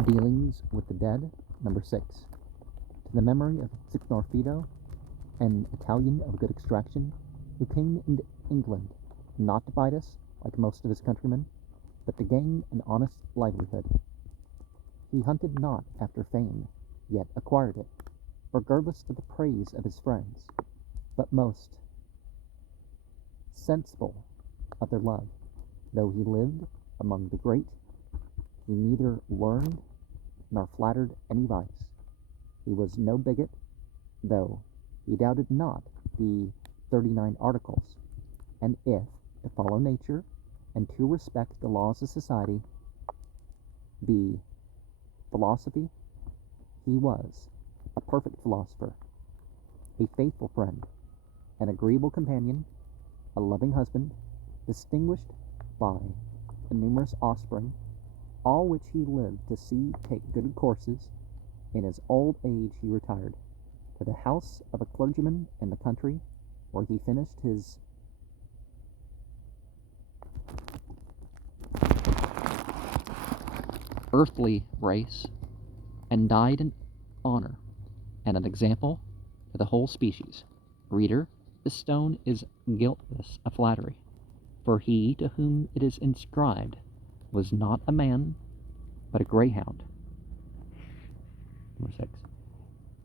Dealings with the Dead, number 6. To the memory of Signorfido, an Italian of good extraction, who came into England not to bite us, like most of his countrymen, but to gain an honest livelihood. He hunted not after fame, yet acquired it, regardless of the praise of his friends, but most sensible of their love. Though he lived among the great, he neither learned nor flattered any vice. He was no bigot, though he doubted not the 39 Articles, and if, to follow nature, and to respect the laws of society, be philosophy, he was a perfect philosopher, a faithful friend, an agreeable companion, a loving husband, distinguished by a numerous offspring, all which he lived to see take good courses. In his old age he retired to the house of a clergyman in the country, where he finished his earthly race, and died in honor and an example to the whole species. Reader, this stone is guiltless of flattery, for he to whom it is inscribed was not a man, but a greyhound. Number 6.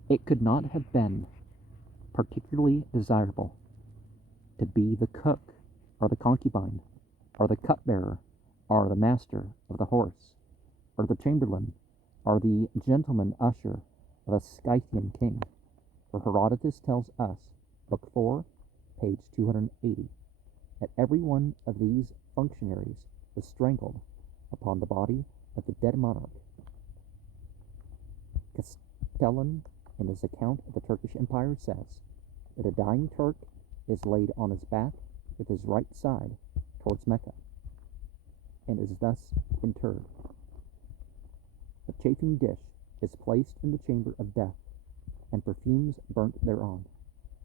It could not have been particularly desirable to be the cook, or the concubine, or the cupbearer, or the master of the horse, or the chamberlain, or the gentleman usher of a Scythian king. For Herodotus tells us, Book 4, page 280, that every one of these functionaries was strangled upon the body of the dead monarch. Castellan, in his account of the Turkish Empire, says that a dying Turk is laid on his back with his right side towards Mecca, and is thus interred. A chafing dish is placed in the chamber of death, and perfumes burnt thereon.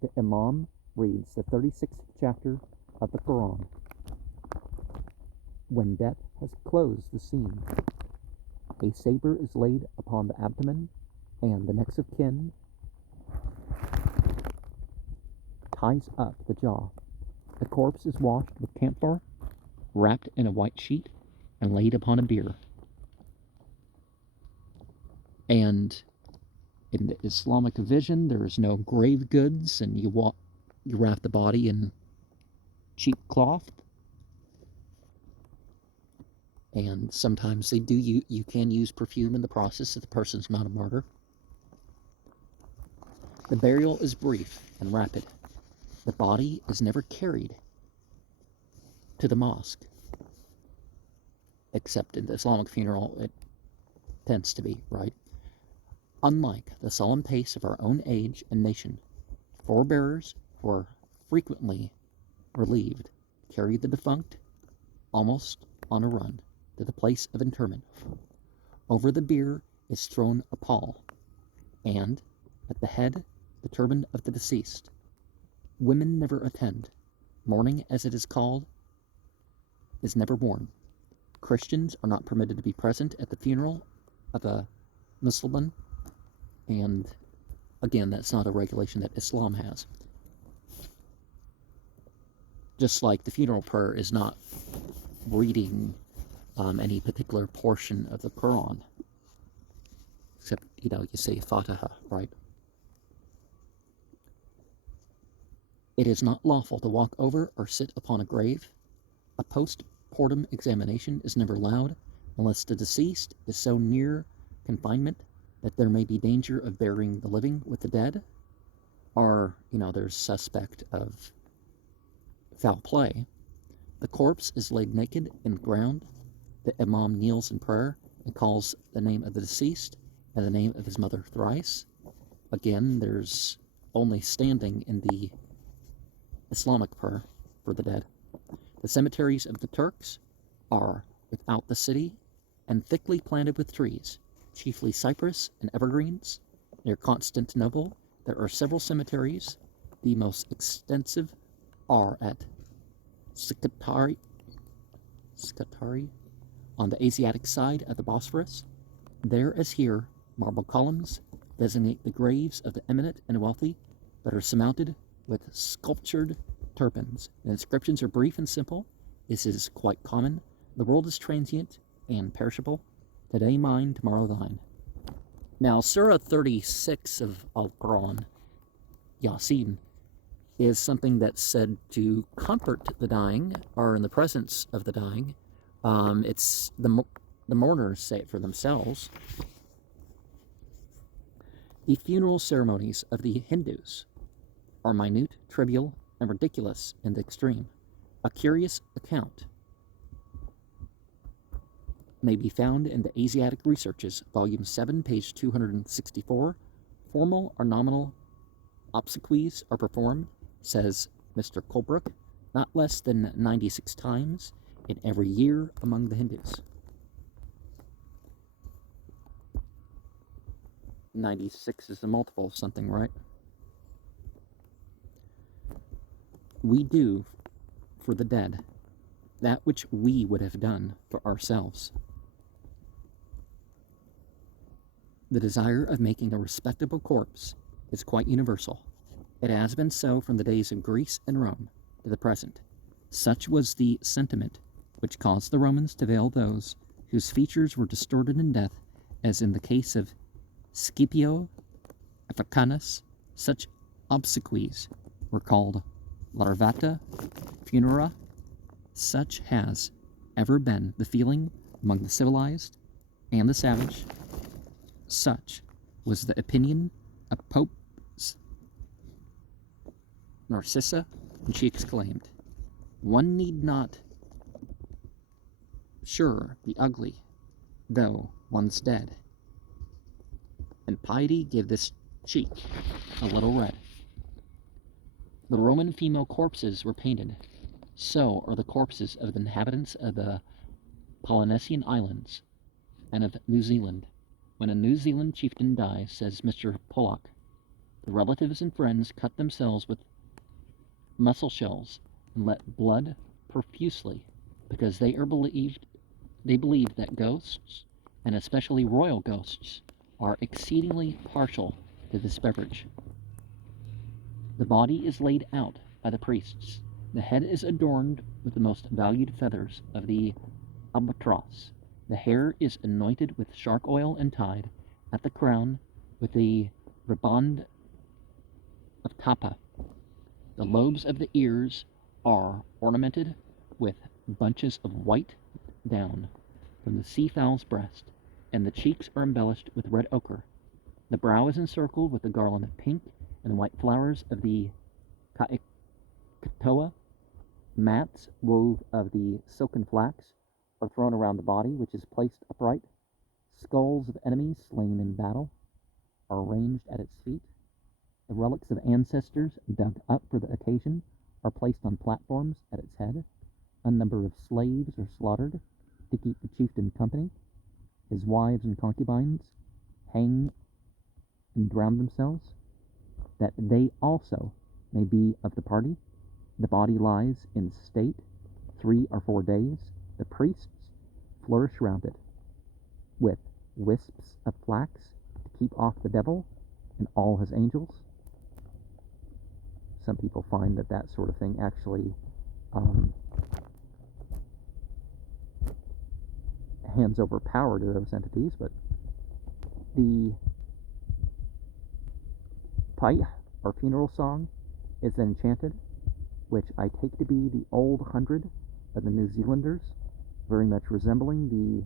The Imam reads the 36th chapter of the Quran. When death has closed the scene, a saber is laid upon the abdomen, and the next of kin ties up the jaw. The corpse is washed with camphor, wrapped in a white sheet, and laid upon a bier. And in the Islamic vision, there is no grave goods, and you wrap the body in cheap cloth. And sometimes they do you can use perfume in the process if the person's not a martyr. The burial is brief and rapid. The body is never carried to the mosque, except in the Islamic funeral it tends to be, right? Unlike the solemn pace of our own age and nation, forebearers were frequently relieved, carried the defunct almost on a run to the place of interment. Over the bier is thrown a pall, and at the head the turban of the deceased. Women never attend. Mourning, as it is called, is never worn. Christians are not permitted to be present at the funeral of a Muslim, and again, that's not a regulation that Islam has. Just like the funeral prayer is not reading any particular portion of the Quran, except, you say Fatiha, right? It is not lawful to walk over or sit upon a grave. A post-mortem examination is never allowed unless the deceased is so near confinement that there may be danger of burying the living with the dead, or, there's suspect of foul play. The corpse is laid naked in the ground. The imam kneels in prayer and calls the name of the deceased and the name of his mother thrice. Again, there's only standing in the Islamic prayer for the dead. The cemeteries of the Turks are without the city and thickly planted with trees, chiefly cypress and evergreens. Near Constantinople, there are several cemeteries. The most extensive are at Scutari on the Asiatic side of the Bosphorus, There, as here, marble columns designate the graves of the eminent and wealthy, but are surmounted with sculptured turpins. The inscriptions are brief and simple. This is quite common. The world is transient and perishable. Today mine, tomorrow thine. Now, Surah 36 of Al-Quran, Yasin, is something that's said to comfort the dying, or in the presence of the dying. It's the mourners say it for themselves. The funeral ceremonies of the Hindus are minute, trivial, and ridiculous in the extreme. A curious account may be found in the Asiatic Researches, Volume 7, page 264. Formal or nominal obsequies are performed, says Mr. Colebrook, not less than 96 times in every year among the Hindus. 96 is the multiple of something, right? We do for the dead that which we would have done for ourselves. The desire of making a respectable corpse is quite universal. It has been so from the days of Greece and Rome to the present. Such was the sentiment which caused the Romans to veil those whose features were distorted in death, as in the case of Scipio Africanus. Such obsequies were called larvata funera. Such has ever been the feeling among the civilized and the savage. Such was the opinion of Pope Narcissa, and she exclaimed, "One need not sure be ugly, though one's dead." And piety gave this cheek a little red. The Roman female corpses were painted. So are the corpses of the inhabitants of the Polynesian Islands and of New Zealand. When a New Zealand chieftain dies, says Mr. Pollock, the relatives and friends cut themselves with mussel shells and let blood profusely, because they believe that ghosts, and especially royal ghosts, are exceedingly partial to this beverage. The body is laid out by the priests. The head is adorned with the most valued feathers of the albatross. The hair is anointed with shark oil and tied at the crown with the riband of tapa. The lobes of the ears are ornamented with bunches of white down from the seafowl's breast, and the cheeks are embellished with red ochre. The brow is encircled with a garland of pink and white flowers of the kaikatoa. Mats wove of the silken flax are thrown around the body, which is placed upright. Skulls of enemies slain in battle are arranged at its feet. The relics of ancestors dug up for the occasion are placed on platforms at its head. A number of slaves are slaughtered to keep the chieftain company. His wives and concubines hang and drown themselves, that they also may be of the party. The body lies in state 3 or 4 days. The priests flourish round it with wisps of flax to keep off the devil and all his angels. Some people find that sort of thing actually hands over power to those entities, but the pai, or funeral song, is then chanted, which I take to be the old 100 of the New Zealanders, very much resembling the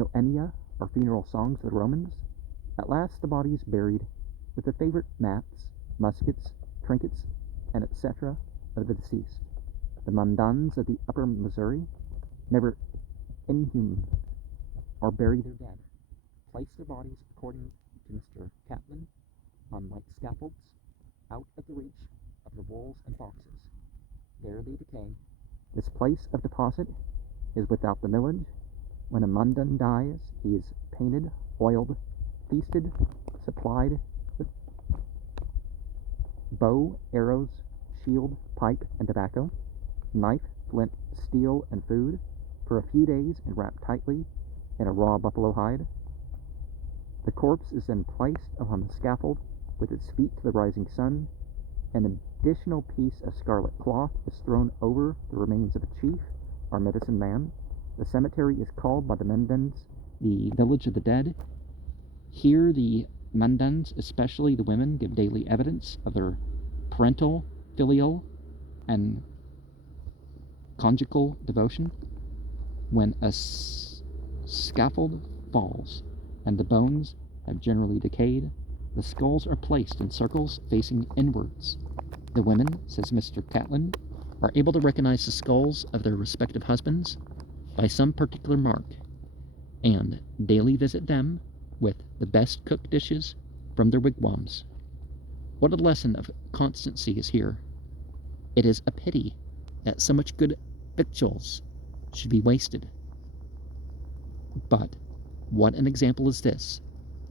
Noenia, or funeral songs of the Romans. At last the body is buried with the favorite mats, muskets, trinkets, and etc. of the deceased. The Mandans of the upper Missouri, never inhumed, or bury their dead, place their bodies, according to Mr. Catlin, on light scaffolds, out of the reach of the wolves and foxes. There they decay. This place of deposit is without the village. When a Mandan dies, he is painted, oiled, feasted, supplied with bow, arrows, shield, pipe, and tobacco, knife, flint, steel, and food, for a few days, and wrapped tightly in a raw buffalo hide. The corpse is then placed upon the scaffold with its feet to the rising sun. An additional piece of scarlet cloth is thrown over the remains of a chief or medicine man. The cemetery is called by the Mandans the village of the dead. Here the Mandans, especially the women, give daily evidence of their parental, filial, and conjugal devotion. When a scaffold falls and the bones have generally decayed, the skulls are placed in circles facing inwards. The women, says Mr. Catlin, are able to recognize the skulls of their respective husbands by some particular mark, and daily visit them with the best cooked dishes from their wigwams. What a lesson of constancy is here! It is a pity that so much good victuals should be wasted. But what an example is this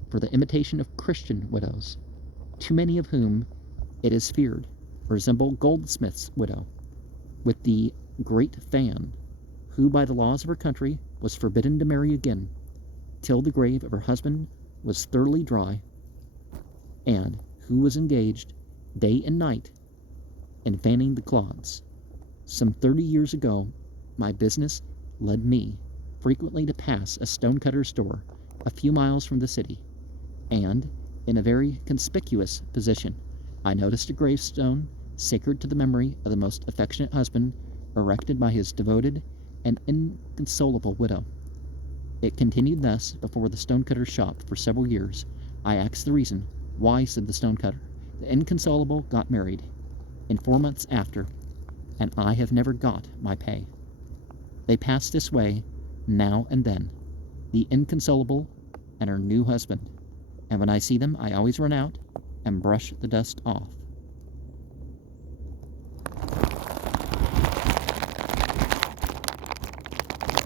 for the imitation of Christian widows, too many of whom, it is feared, resemble Goldsmith's widow, with the great fan, who by the laws of her country was forbidden to marry again, till the grave of her husband was thoroughly dry, and who was engaged day and night in fanning the clods. Some 30 years ago, my business led me frequently to pass a stonecutter's door a few miles from the city, and in a very conspicuous position I noticed a gravestone sacred to the memory of the most affectionate husband, erected by his devoted and inconsolable widow. It continued thus before the stonecutter's shop for several years. I asked the reason. Why, said the stonecutter, the inconsolable got married in 4 months after, and I have never got my pay. They pass this way now and then, the inconsolable and her new husband, and when I see them I always run out and brush the dust off.